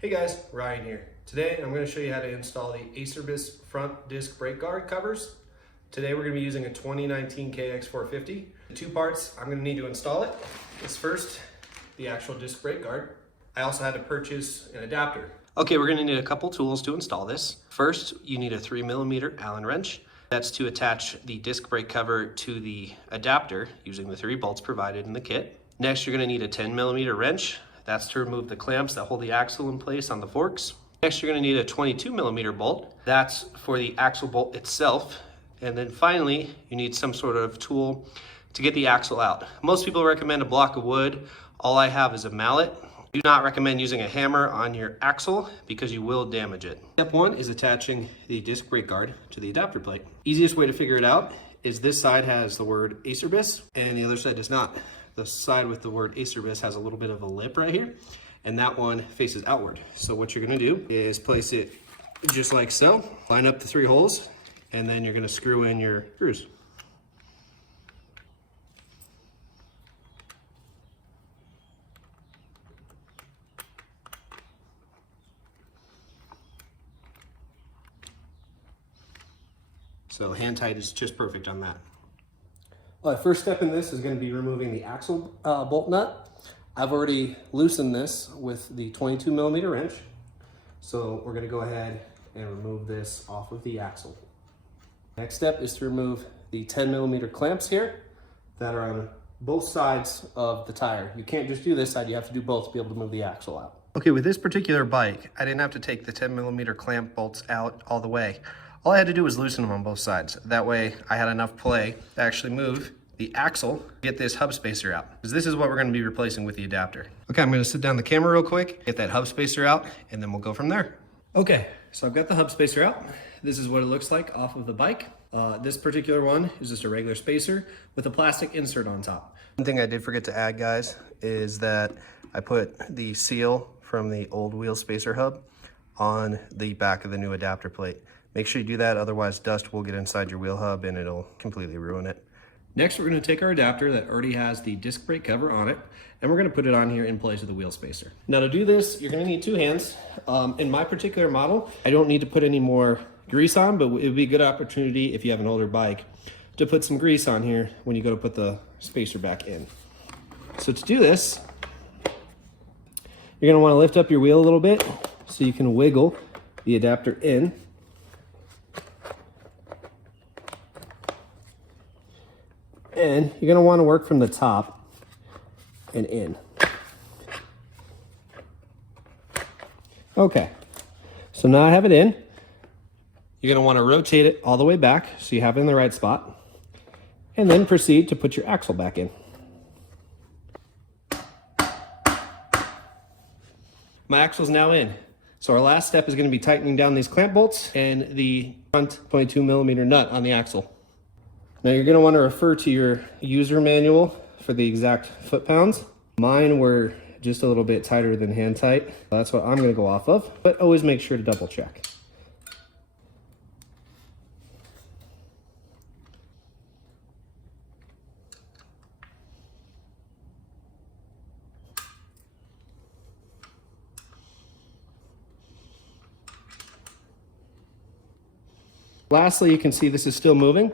Hey guys, Ryan here. Today I'm going to show you how to install the Acerbis front disc brake guard covers. Today we're going to be using a 2019 KX450. Two parts I'm going to need to install it is first the actual disc brake guard. I also had to purchase an adapter. Okay, we're going to need a couple tools to install this. First, you need a 3mm Allen wrench. That's to attach the disc brake cover to the adapter using the 3 bolts provided in the kit. Next, you're going to need a 10mm wrench. That's to remove the clamps that hold the axle in place on the forks. Next, you're going to need a 22mm bolt. That's for the axle bolt itself. And then finally, you need some sort of tool to get the axle out. Most people recommend a block of wood. All I have is a mallet. Do not recommend using a hammer on your axle because you will damage it. Step 1 is attaching the disc brake guard to the adapter plate. Easiest way to figure it out is this side has the word Acerbis and the other side does not. The side with the word Acerbis has a little bit of a lip right here, and that one faces outward. So what you're gonna do is place it just like so, line up the 3 holes, and then you're gonna screw in your screws. So hand tight is just perfect on that. First step in this is going to be removing the axle bolt nut. I've already loosened this with the 22mm wrench. So we're going to go ahead and remove this off of the axle. Next step is to remove the 10mm clamps here that are on both sides of the tire. You can't just do this side, you have to do both to be able to move the axle out. Okay, with this particular bike, I didn't have to take the 10mm clamp bolts out all the way. All I had to do was loosen them on both sides. That way I had enough play to actually move the axle, get this hub spacer out. Because this is what we're gonna be replacing with the adapter. Okay, I'm gonna sit down the camera real quick, get that hub spacer out, and then we'll go from there. Okay, so I've got the hub spacer out. This is what it looks like off of the bike. This particular one is just a regular spacer with a plastic insert on top. One thing I did forget to add, guys, is that I put the seal from the old wheel spacer hub on the back of the new adapter plate. Make sure you do that, otherwise dust will get inside your wheel hub and it'll completely ruin it. Next, we're going to take our adapter that already has the disc brake cover on it, and we're going to put it on here in place of the wheel spacer. Now to do this, you're going to need 2 hands. In my particular model, I don't need to put any more grease on, but it would be a good opportunity if you have an older bike to put some grease on here when you go to put the spacer back in. So to do this, you're going to want to lift up your wheel a little bit so you can wiggle the adapter in. And you're gonna wanna work from the top and in. Okay, so now I have it in. You're gonna wanna rotate it all the way back so you have it in the right spot, and then proceed to put your axle back in. My axle's now in. So our last step is gonna be tightening down these clamp bolts and the front 22mm nut on the axle. Now you're going to want to refer to your user manual for the exact foot-pounds. Mine were just a little bit tighter than hand tight. That's what I'm going to go off of, but always make sure to double check. Lastly, you can see this is still moving.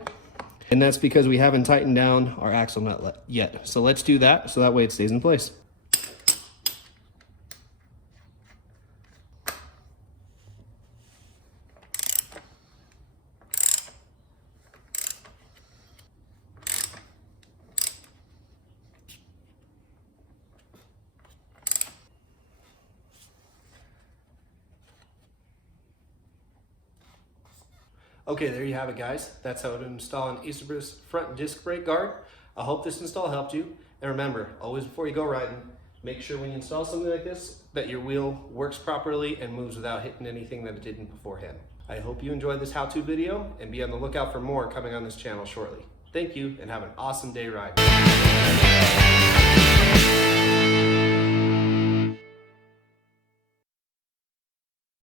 And that's because we haven't tightened down our axle nut yet. So let's do that so that way it stays in place. Okay, there you have it, guys. That's how to install an Acerbis front disc brake guard. I hope this install helped you. And remember, always before you go riding, make sure when you install something like this that your wheel works properly and moves without hitting anything that it didn't beforehand. I hope you enjoyed this how-to video and be on the lookout for more coming on this channel shortly. Thank you and have an awesome day riding.